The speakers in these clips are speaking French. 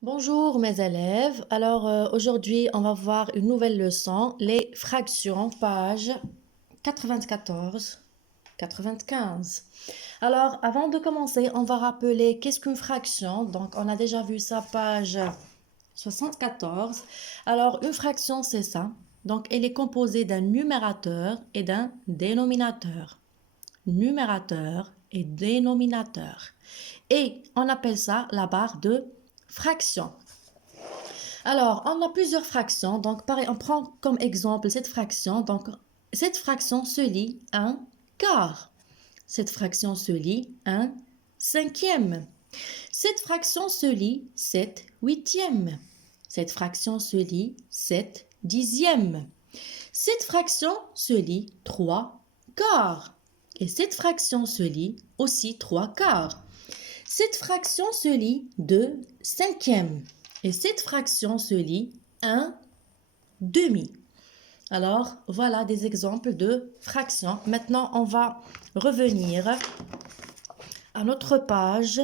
Bonjour mes élèves. Alors aujourd'hui, on va voir une nouvelle leçon, les fractions, page 94, 95. Alors avant de commencer, on va rappeler qu'est-ce qu'une fraction. Donc on a déjà vu ça, page 74. Alors une fraction, c'est ça. Donc elle est composée d'un numérateur et d'un dénominateur. Numérateur et dénominateur. Et on appelle ça la barre de fraction. Alors, on a plusieurs fractions. Donc, pareil, on prend comme exemple cette fraction. Donc, cette fraction se lit un quart. Cette fraction se lit un cinquième. Cette fraction se lit 7 huitièmes. Cette fraction se lit 7 dixièmes. Cette fraction se lit 3 quarts. Et cette fraction se lit aussi 3 quarts. Cette fraction se lit 2 cinquièmes. Et cette fraction se lit 1 demi. Alors, voilà des exemples de fractions. Maintenant, on va revenir à notre page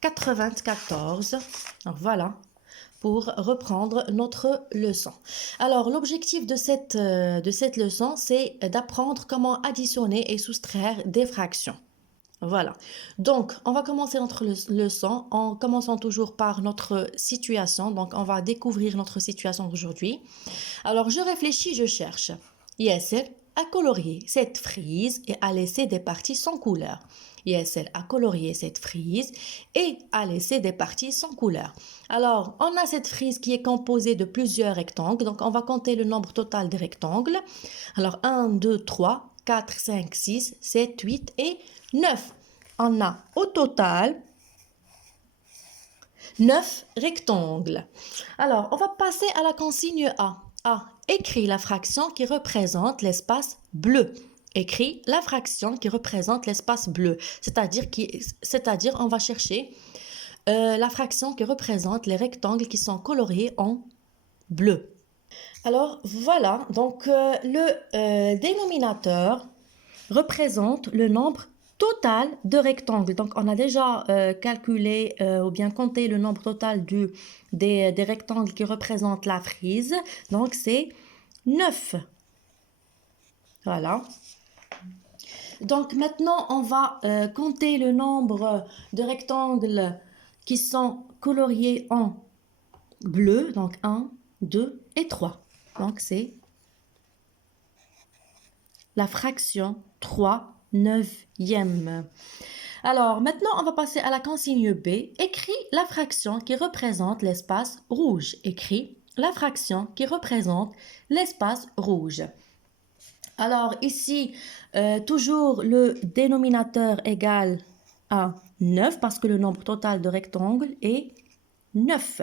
94. Alors, voilà, pour reprendre notre leçon. Alors, l'objectif de cette leçon, c'est d'apprendre comment additionner et soustraire des fractions. Voilà. Donc, on va commencer notre leçon en commençant toujours par notre situation. Donc, on va découvrir notre situation d'aujourd'hui. Alors, je réfléchis, je cherche. Yasser a colorié cette frise et a laissé des parties sans couleur. Yasser a colorié cette frise et a laissé des parties sans couleur. Alors, on a cette frise qui est composée de plusieurs rectangles. Donc, on va compter le nombre total des rectangles. Alors, 1, 2, 3, 4, 5, 6, 7, 8 et 9. On a au total 9 rectangles. Alors, on va passer à la consigne A. A. Écris la fraction qui représente l'espace bleu. Écris la fraction qui représente l'espace bleu. C'est-à-dire, on va chercher la fraction qui représente les rectangles qui sont coloriés en bleu. Alors, voilà. Donc, le dénominateur représente le nombre total de rectangles. Donc, on a déjà calculé ou bien compté le nombre total des rectangles qui représentent la frise. Donc, c'est 9. Voilà. Donc, maintenant, on va compter le nombre de rectangles qui sont coloriés en bleu. Donc, 1, 2 et 3. Donc, c'est la fraction 3 neuvièmes. Alors, maintenant, on va passer à la consigne B. Écris la fraction qui représente l'espace rouge. Écris la fraction qui représente l'espace rouge. Alors, ici, toujours le dénominateur égale à 9 parce que le nombre total de rectangles est 9.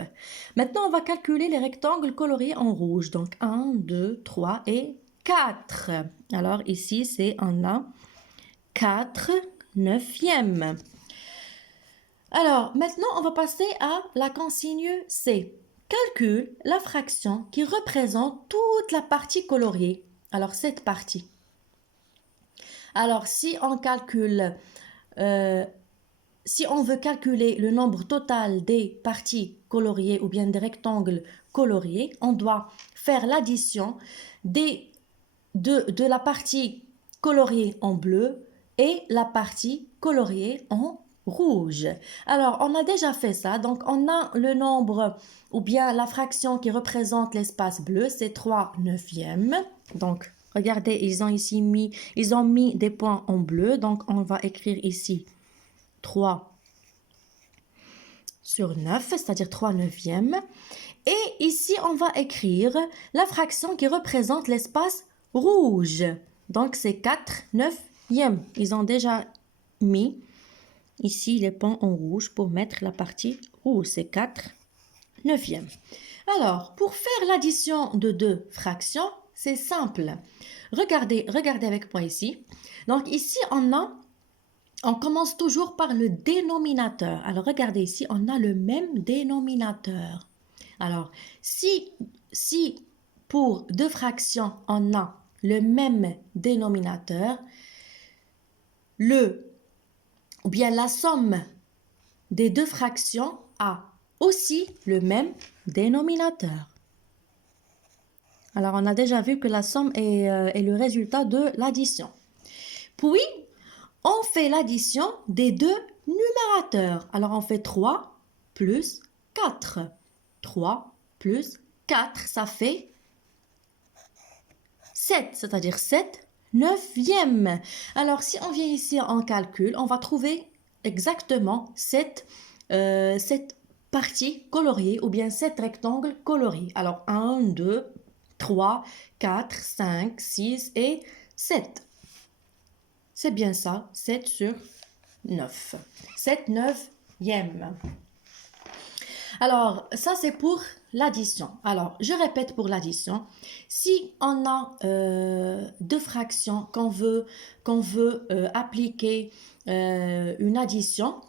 Maintenant, on va calculer les rectangles coloriés en rouge. Donc, 1, 2, 3 et 4. Alors, ici, on a 4 neuvièmes. Alors, maintenant, on va passer à la consigne C. Calcule la fraction qui représente toute la partie coloriée. Alors, cette partie. Alors, si on veut calculer le nombre total des parties coloriées ou bien des rectangles coloriés, on doit faire l'addition de la partie coloriée en bleu et la partie coloriée en rouge. Alors, on a déjà fait ça. Donc, on a le nombre ou bien la fraction qui représente l'espace bleu, c'est 3 neuvièmes. Donc, regardez, ils ont mis des points en bleu. Donc, on va écrire ici 3 sur 9, c'est-à-dire 3 neuvièmes. Et ici, on va écrire la fraction qui représente l'espace rouge. Donc, c'est 4 neuvièmes. Ils ont déjà mis ici les points en rouge pour mettre la partie rouge. C'est 4 neuvièmes. Alors, pour faire l'addition de deux fractions, c'est simple. Regardez avec moi ici. Donc, ici, on commence toujours par le dénominateur. Alors, regardez ici, on a le même dénominateur. Alors, si pour deux fractions, on a le même dénominateur, ou bien la somme des deux fractions a aussi le même dénominateur. Alors, on a déjà vu que la somme est le résultat de l'addition. Puis, on fait l'addition des deux numérateurs. Alors, on fait 3 plus 4. 3 plus 4, ça fait 7, c'est-à-dire 7 neuvièmes. Alors, si on vient ici en calcul, on va trouver exactement cette partie coloriée ou bien 7 rectangles coloriés. Alors, 1, 2, 3, 4, 5, 6 et 7. C'est bien ça, 7 sur 9. 7 neuvièmes. Alors, ça c'est pour l'addition. Alors, je répète pour l'addition. Si on a deux fractions qu'on veut appliquer une addition,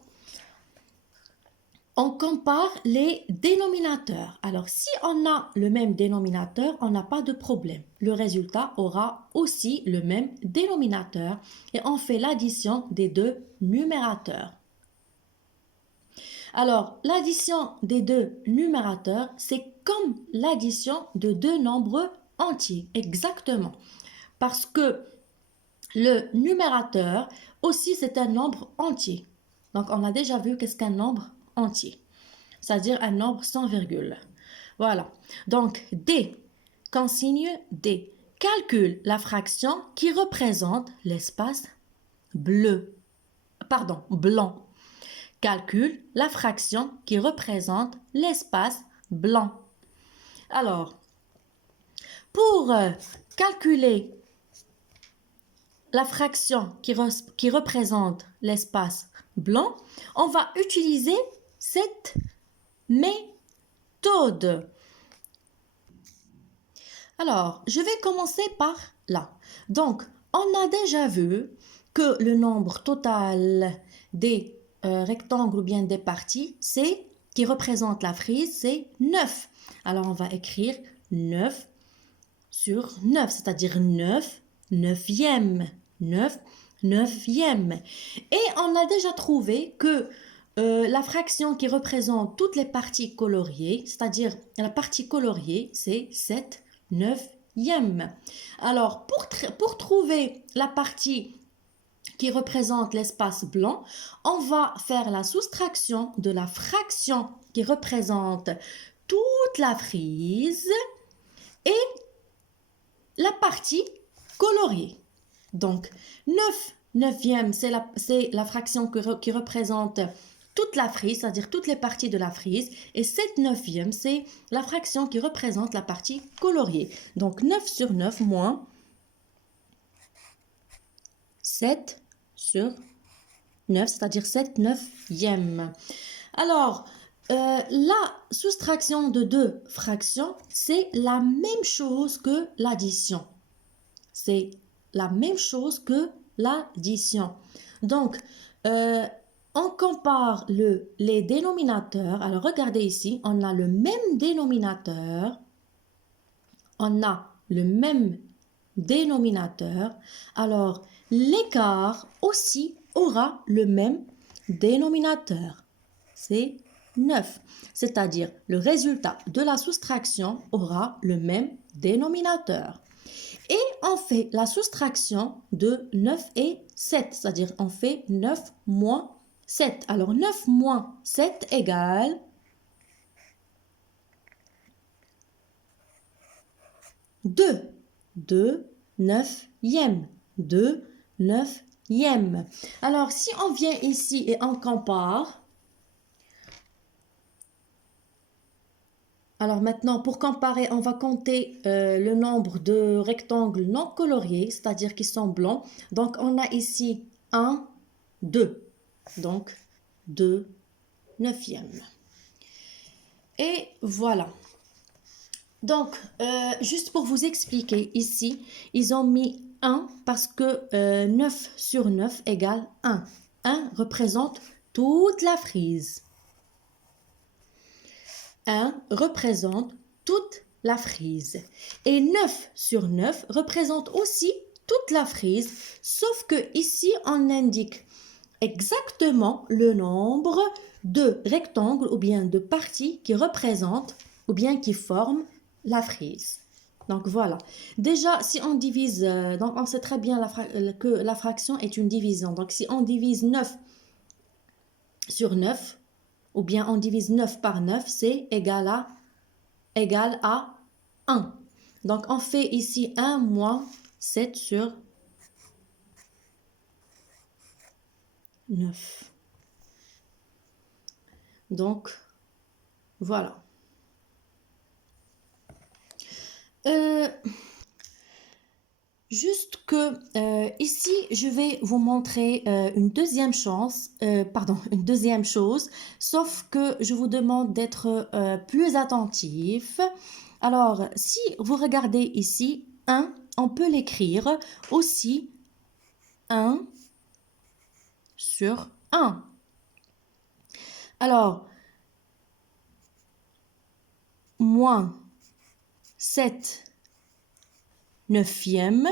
on compare les dénominateurs. Alors, si on a le même dénominateur, on n'a pas de problème. Le résultat aura aussi le même dénominateur et on fait l'addition des deux numérateurs. Alors, l'addition des deux numérateurs, c'est comme l'addition de deux nombres entiers, exactement. Parce que le numérateur aussi, c'est un nombre entier. Donc, on a déjà vu qu'est-ce qu'un nombre entier, c'est-à-dire un nombre sans virgule. Voilà. Donc, D, consigne D, calcule la fraction qui représente l'espace blanc. Calcule la fraction qui représente l'espace blanc. Alors, pour calculer la fraction qui représente l'espace blanc, on va utiliser cette méthode. Alors, je vais commencer par là. Donc, on a déjà vu que le nombre total des rectangles ou bien des parties, qui représente la frise, c'est 9. Alors, on va écrire 9 sur 9, c'est-à-dire 9 neuvièmes. 9 neuvièmes. Et on a déjà trouvé que la fraction qui représente toutes les parties coloriées, c'est-à-dire la partie coloriée, c'est 7 neuvièmes. Alors, pour trouver la partie qui représente l'espace blanc, on va faire la soustraction de la fraction qui représente toute la frise et la partie coloriée. Donc, 9 neuvièmes, c'est la fraction qui représente toute la frise, c'est-à-dire toutes les parties de la frise. Et 7 neuvièmes, c'est la fraction qui représente la partie coloriée. Donc, 9 sur 9 moins 7 sur 9, c'est-à-dire 7 neuvièmes. Alors, la soustraction de deux fractions, c'est la même chose que l'addition. C'est la même chose que l'addition. Donc, on compare les dénominateurs. Alors, regardez ici, on a le même dénominateur. On a le même dénominateur. Alors, l'écart aussi aura le même dénominateur. C'est 9. C'est-à-dire, le résultat de la soustraction aura le même dénominateur. Et on fait la soustraction de 9 et 7, c'est-à-dire on fait 9 moins 7. Alors 9 moins 7 égale 2. 2 neuvièmes. 2 neuvièmes. Alors si on vient ici et on compare, alors maintenant, pour comparer, on va compter le nombre de rectangles non coloriés, c'est-à-dire qui sont blancs. Donc, on a ici 1, 2. Donc, 2 neuvièmes. Et voilà. Donc, juste pour vous expliquer, ici, ils ont mis 1 parce que 9 sur 9 égale 1. 1 représente toute la frise. 1 représente toute la frise. Et 9 sur 9 représente aussi toute la frise, sauf que ici on indique exactement le nombre de rectangles ou bien de parties qui représentent ou bien qui forment la frise. Donc voilà. Déjà, si on divise, donc on sait très bien que la fraction est une division. Donc si on divise 9 sur 9, ou bien on divise 9 par 9, c'est égal à 1. Donc on fait ici 1 moins 7 sur 9. Donc voilà. Euh, Juste que ici, je vais vous montrer une deuxième une deuxième chose, sauf que je vous demande d'être plus attentif. Alors, si vous regardez ici, 1, on peut l'écrire aussi 1 sur 1. Alors, moins 7 neuvième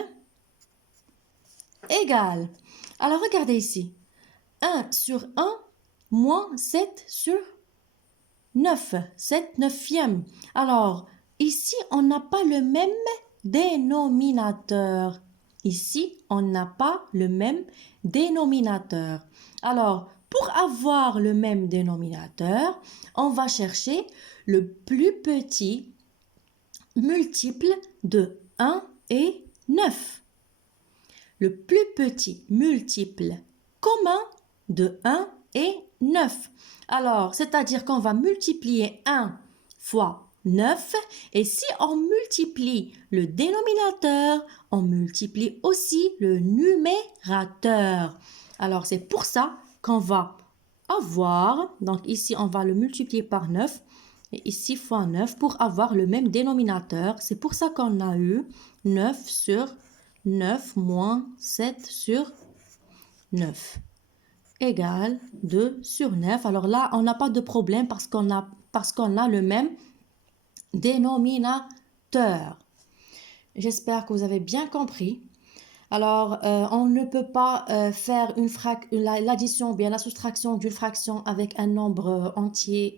égale. Alors, regardez ici. 1 sur 1 moins 7 sur 9, 7 neuvième. Alors, ici, on n'a pas le même dénominateur. Ici, on n'a pas le même dénominateur. Alors, pour avoir le même dénominateur, on va chercher le plus petit multiple de 1 et 9. Le plus petit multiple commun de 1 et 9. Alors, c'est-à-dire qu'on va multiplier 1 fois 9 et si on multiplie le dénominateur, on multiplie aussi le numérateur. Alors, c'est pour ça qu'on va avoir, donc ici on va le multiplier par 9 et ici fois 9 pour avoir le même dénominateur. C'est pour ça qu'on a eu 9 sur 9 moins 7 sur 9 égale 2 sur 9. Alors là, on n'a pas de problème parce qu'on a le même dénominateur. J'espère que vous avez bien compris. Alors, on ne peut pas faire l'addition ou bien la soustraction d'une fraction avec un nombre entier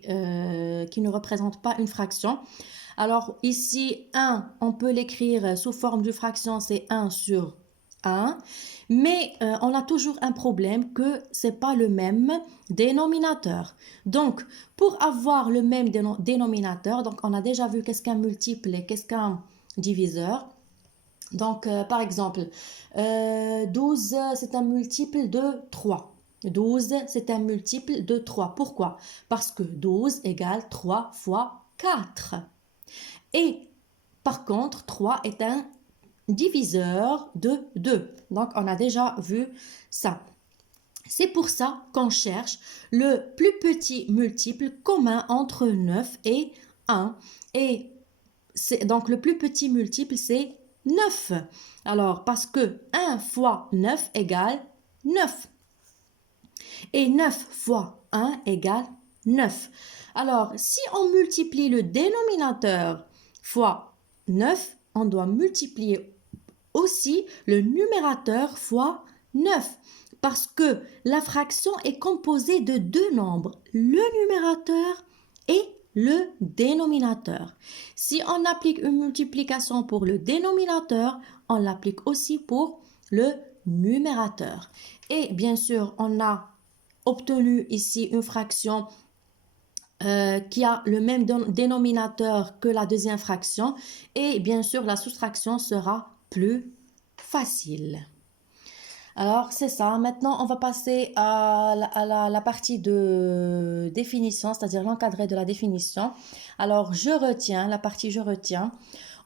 qui ne représente pas une fraction. Alors, ici, 1, on peut l'écrire sous forme de fraction, c'est 1 sur 1. Mais on a toujours un problème que ce n'est pas le même dénominateur. Donc, pour avoir le même dénominateur, donc on a déjà vu qu'est-ce qu'un multiple et qu'est-ce qu'un diviseur. Donc, par exemple, 12, c'est un multiple de 3. 12, c'est un multiple de 3. Pourquoi? Parce que 12 égale 3 fois 4. Et par contre, 3 est un diviseur de 2. Donc, on a déjà vu ça. C'est pour ça qu'on cherche le plus petit multiple commun entre 9 et 1. Et donc, le plus petit multiple, c'est 9. Alors, parce que 1 fois 9 égale 9. Et 9 fois 1 égale 9. Alors, si on multiplie le dénominateur fois 9, on doit multiplier aussi le numérateur fois 9. Parce que la fraction est composée de deux nombres, le numérateur et le dénominateur. Si on applique une multiplication pour le dénominateur, on l'applique aussi pour le numérateur. Et bien sûr, on a obtenu ici une fraction qui a le même dénominateur que la deuxième fraction. Et bien sûr, la soustraction sera plus facile. Alors, c'est ça. Maintenant, on va passer à la partie de définition, c'est-à-dire l'encadré de la définition. Alors, la partie je retiens.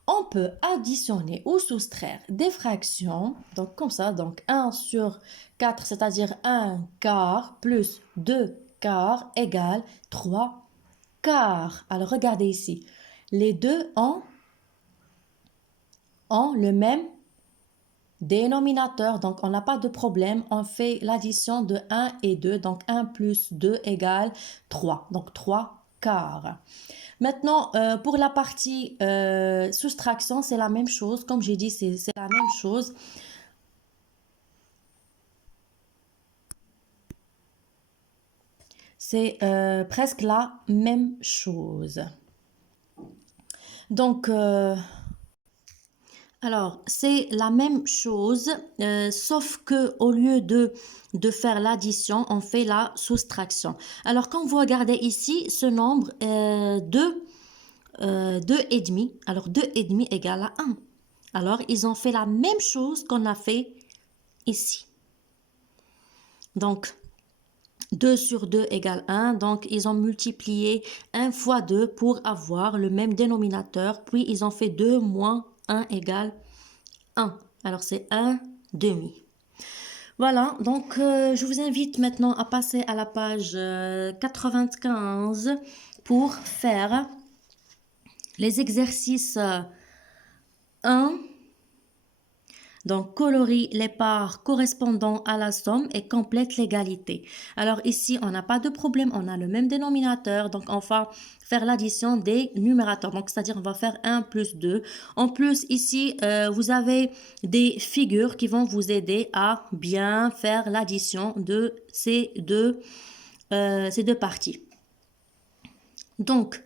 On peut additionner ou soustraire des fractions, donc comme ça, donc 1 sur 4, c'est-à-dire 1 quart plus 2 quarts égale 3 quarts. Alors, regardez ici. Les deux ont le même dénominateur, donc on n'a pas de problème, on fait l'addition de 1 et 2, donc 1 plus 2 égale 3, donc 3 quarts. Maintenant, pour la partie soustraction, c'est la même chose, comme j'ai dit, c'est la même chose. c'est presque la même chose. Donc, alors, c'est la même chose, sauf que au lieu de faire l'addition, on fait la soustraction. Alors, quand vous regardez ici, ce nombre 2, 2,5. Alors, 2,5 égale à 1. Alors, ils ont fait la même chose qu'on a fait ici. Donc, 2 sur 2 égale 1. Donc, ils ont multiplié 1 fois 2 pour avoir le même dénominateur. Puis, ils ont fait 2 moins 1 égale 1. Alors, c'est 1 demi. Voilà, donc je vous invite maintenant à passer à la page 95 pour faire les exercices 1. Donc, colorie les parts correspondant à la somme et complète l'égalité. Alors ici, on n'a pas de problème, on a le même dénominateur. Donc, on va faire l'addition des numérateurs. Donc, c'est-à-dire, on va faire 1 plus 2. En plus, ici, vous avez des figures qui vont vous aider à bien faire l'addition de ces deux parties. Donc,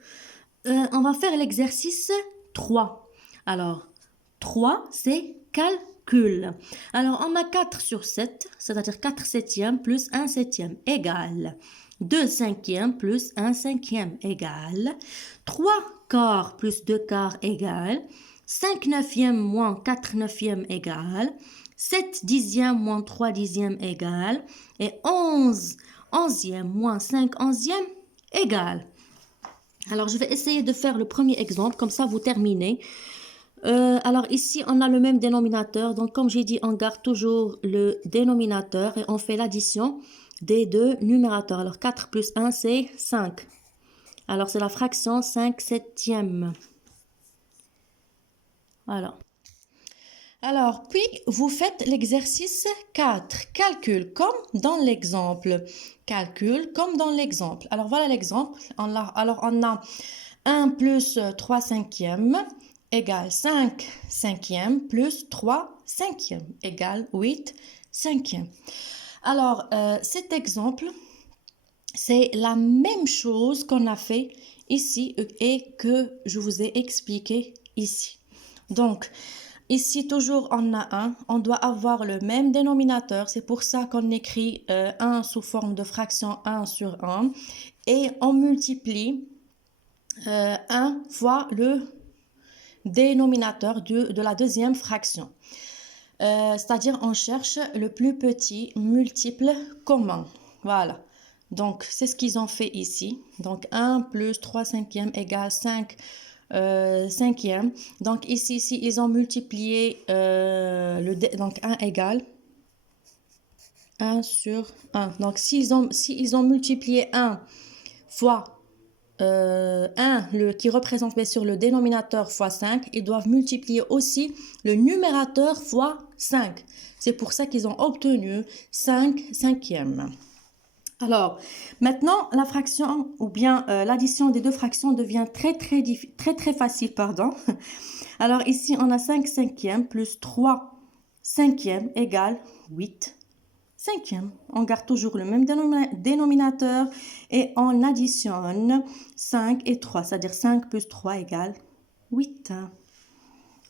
on va faire l'exercice 3. Alors, 3, c'est calcul. Alors, on a 4 sur 7, c'est-à-dire 4 septièmes plus 1 septième égale 2 cinquièmes plus 1 cinquième égale 3 quarts plus 2 quarts égale 5 neuvièmes moins 4 neuvièmes égale 7 dixièmes moins 3 dixièmes égale et 11 onzièmes moins 5 onzièmes égale. Alors, je vais essayer de faire le premier exemple, comme ça vous terminez. Alors ici, on a le même dénominateur. Donc, comme j'ai dit, on garde toujours le dénominateur et on fait l'addition des deux numérateurs. Alors, 4 plus 1, c'est 5. Alors, c'est la fraction 5 septièmes. Voilà. Alors, puis, vous faites l'exercice 4. Calcul comme dans l'exemple. Calcul comme dans l'exemple. Alors, voilà l'exemple. Alors, on a 1 plus 3 cinquièmes égale 5 cinquièmes plus 3 cinquièmes égale 8 cinquièmes. Alors, cet exemple, c'est la même chose qu'on a fait ici et que je vous ai expliqué ici. Donc, ici, toujours, on a 1. On doit avoir le même dénominateur. C'est pour ça qu'on écrit 1 sous forme de fraction 1 sur 1. Et on multiplie 1 fois le dénominateur de la deuxième fraction. C'est-à-dire, on cherche le plus petit multiple commun. Voilà. Donc, c'est ce qu'ils ont fait ici. Donc, 1 plus 3 cinquièmes égale 5 cinquièmes. Donc, ici, ils ont multiplié, donc 1 égale 1 sur 1. Donc, s'ils ont multiplié 1 fois 1 qui représente bien sûr le dénominateur fois 5, ils doivent multiplier aussi le numérateur fois 5. C'est pour ça qu'ils ont obtenu 5 cinquièmes. Alors, maintenant, la fraction ou bien l'addition des deux fractions devient très facile, pardon. Alors ici, on a 5 cinquièmes plus 3 cinquièmes égale 8 cinquièmes. On garde toujours le même dénominateur et on additionne 5 et 3, c'est-à-dire 5 plus 3 égale 8.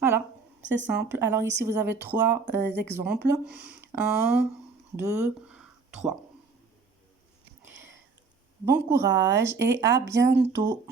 Voilà, c'est simple. Alors ici, vous avez 3 exemples. 1, 2, 3. Bon courage et à bientôt.